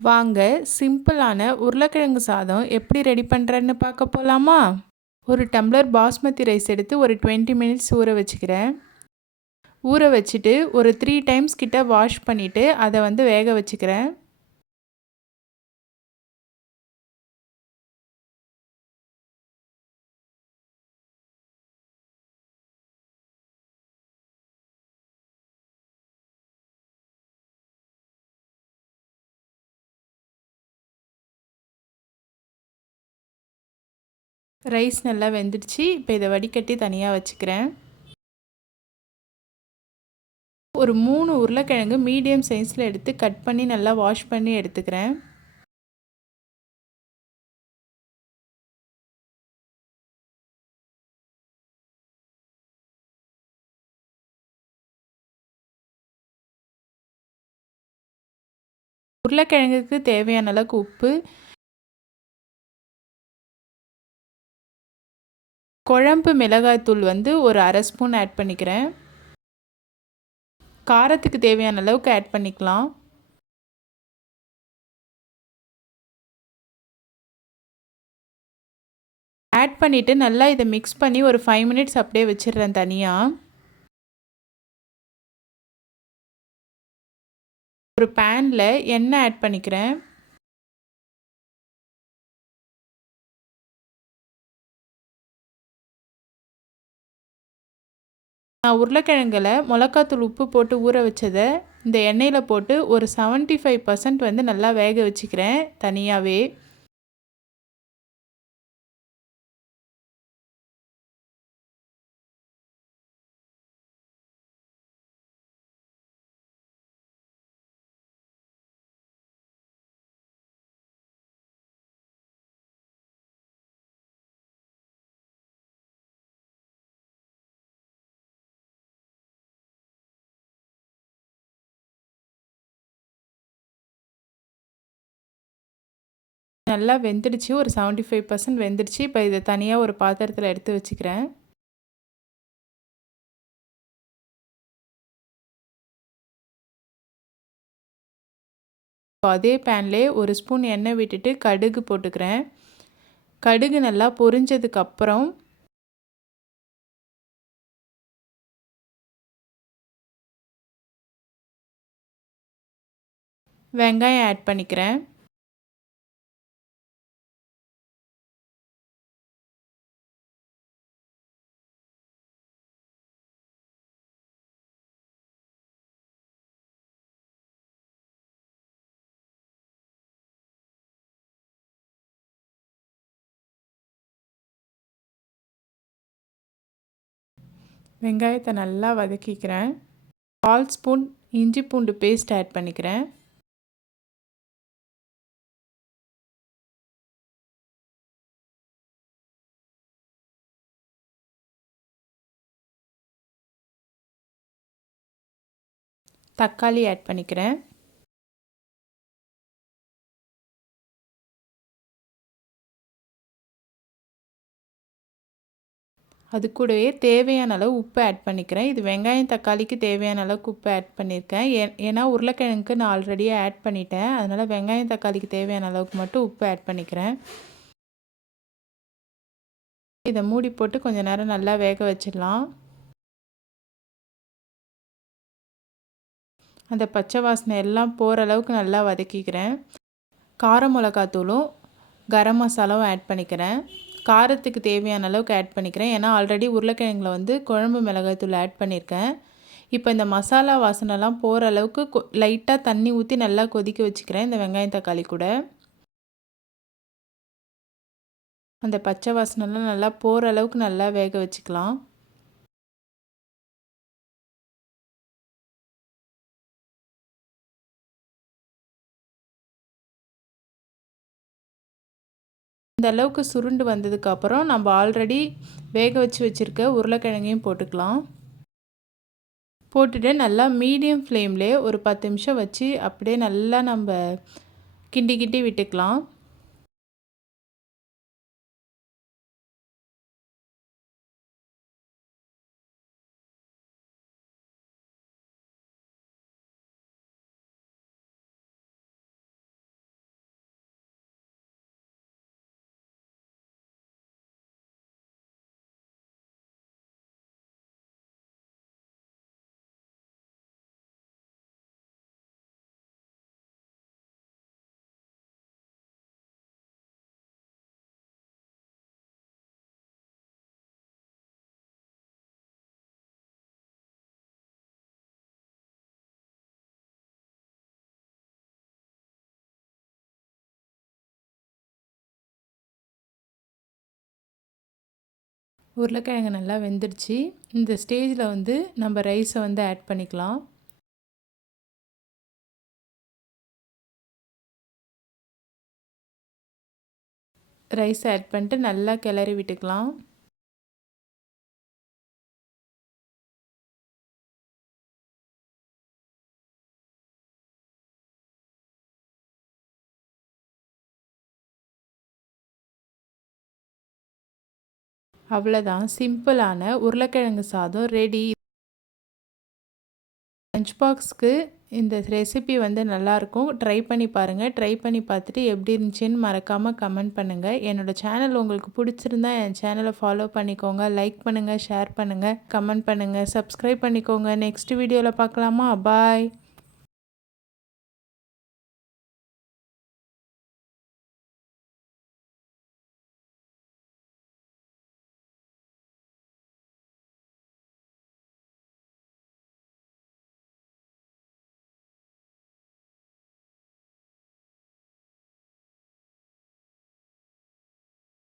வாங்க சிம்பிளான உருளைக்கிழங்கு சாதம் எப்படி ரெடி பண்ணுறேன்னு பார்க்க போகலாமா ஒரு டம்ளர் பாஸ்மதி ரைஸ் எடுத்து ஒரு டுவெண்ட்டி மினிட்ஸ் ஊற வச்சுக்கிறேன். ஊற வச்சுட்டு ஒரு த்ரீ டைம்ஸ் கிட்ட வாஷ் பண்ணிவிட்டு அதை வந்து வேக வச்சுக்கிறேன். ரைஸ் நல்லா வெந்துடுச்சு. இப்போ இதை வடிகட்டி தனியாக வச்சுக்கிறேன். ஒரு மூணு உருளைக்கிழங்கு மீடியம் சைஸில் எடுத்து கட் பண்ணி நல்லா வாஷ் பண்ணி எடுத்துக்கிறேன். உருளைக்கிழங்குக்கு தேவையான அளவுக்கு உப்பு குழம்பு மிளகாய்த்தூள் வந்து ஒரு அரை ஸ்பூன் ஆட் பண்ணிக்கிறேன். காரத்துக்கு தேவையான அளவுக்கு ஆட் பண்ணிக்கலாம். ஆட் பண்ணிவிட்டு நல்லா இதை மிக்ஸ் பண்ணி ஒரு ஃபைவ் மினிட்ஸ் அப்படியே வச்சிடுறேன் தனியாக ஒரு பேனில் எண்ணெய் ஆட் பண்ணிக்கிறேன். நான் உருளைக்கிழங்கில் மிளகாத்தூள் உப்பு போட்டு ஊற வச்சதை இந்த எண்ணெயில் போட்டு ஒரு செவன்ட்டி ஃபைவ் பர்சன்ட் வந்து நல்லா வேக வச்சுக்கிறேன் தனியாகவே நல்லா வெந்துடுச்சு. ஒரு செவன்ட்டி ஃபைவ் பர்சன்ட் வெந்துடுச்சு. இப்போ இதை தனியாக ஒரு பாத்திரத்தில் எடுத்து வச்சுக்கிறேன். அதே பேன்லேயே ஒரு ஸ்பூன் எண்ணெய் விட்டுட்டு கடுகு போட்டுக்கிறேன். கடுகு நல்லா பொரிஞ்சதுக்கப்புறம் வெங்காயம் ஆட் பண்ணிக்கிறேன். வெங்காயத்தை நல்லா வதக்கிக்கிறேன். கால் ஸ்பூன் இஞ்சி பூண்டு பேஸ்ட் ஆட் பண்ணிக்கிறேன். தக்காளி ஆட் பண்ணிக்கிறேன். அது கூடவே தேவையான அளவு உப்பு ஆட் பண்ணிக்கிறேன். இது வெங்காயம் தக்காளிக்கு தேவையான அளவுக்கு உப்பு ஆட் பண்ணியிருக்கேன். ஏ ஏன்னா உருளைக்கிழங்குக்கு நான் ஆல்ரெடியாக ஆட் பண்ணிட்டேன். அதனால் வெங்காயம் தக்காளிக்கு தேவையான அளவுக்கு மட்டும் உப்பு ஆட் பண்ணிக்கிறேன். இதை மூடி போட்டு கொஞ்சம் நேரம் நல்லா வேக வச்சிடலாம். அந்த பச்சை வாசனை எல்லாம் போகிற அளவுக்கு நல்லா வதக்கிக்கிறேன். கார மிளகாத்தூளும் கரம் மசாலாவும் ஆட் பண்ணிக்கிறேன். காரத்துக்கு தேவையான அளவுக்கு ஆட் பண்ணிக்கிறேன். ஏன்னா ஆல்ரெடி உருளைக்கிழங்கில் வந்து குழம்பு மிளகாய்த்தூள் ஆட் பண்ணியிருக்கேன் இப்போ இந்த மசாலா வாசனைலாம் போகிற அளவுக்கு கொ லைட்டாக தண்ணி ஊற்றி நல்லா கொதிக்க வச்சுக்கிறேன். இந்த வெங்காயம் தக்காளி கூட. அந்த பச்சை வாசனைலாம் நல்லா போகிற அளவுக்கு நல்லா வேக வச்சுக்கலாம். இந்த அளவுக்கு சுருண்டு வந்ததுக்கப்புறம் நம்ம ஆல்ரெடி வேக வச்சு வச்சுருக்க உருளைக்கிழங்கையும் போட்டுக்கலாம். போட்டுட்டு நல்லா மீடியம் ஃப்ளேம்லேயே ஒரு பத்து நிமிஷம் வச்சு அப்படியே நல்லா நம்ம கிண்டி கிண்டி விட்டுக்கலாம். உருளைக்கிழங்கு நல்லா வெந்துடுச்சு. இந்த ஸ்டேஜில் வந்து நம்ம ரைஸை வந்து ஆட் பண்ணிக்கலாம். ரைஸ் ஆட் பண்ணிட்டு நல்லா கிளறி விட்டுக்கலாம். அவ்வளோதான் சிம்பிளான உருளைக்கிழங்கு சாதம் ரெடி லஞ்ச் பாக்ஸ்க்கு இந்த ரெசிபி வந்து நல்லாயிருக்கும். ட்ரை பண்ணி பாருங்கள் ட்ரை பண்ணி பார்த்துட்டு எப்படி இருந்துச்சுன்னு மறக்காமல் கமெண்ட் பண்ணுங்கள் என்னோடய சேனல் உங்களுக்கு பிடிச்சிருந்தா என் சேனலை ஃபாலோ பண்ணிக்கோங்க. லைக் பண்ணுங்கள் ஷேர் பண்ணுங்கள் கமெண்ட் பண்ணுங்கள் சப்ஸ்கிரைப் பண்ணிக்கோங்க. நெக்ஸ்ட் வீடியோவில் பார்க்கலாமா? பாய்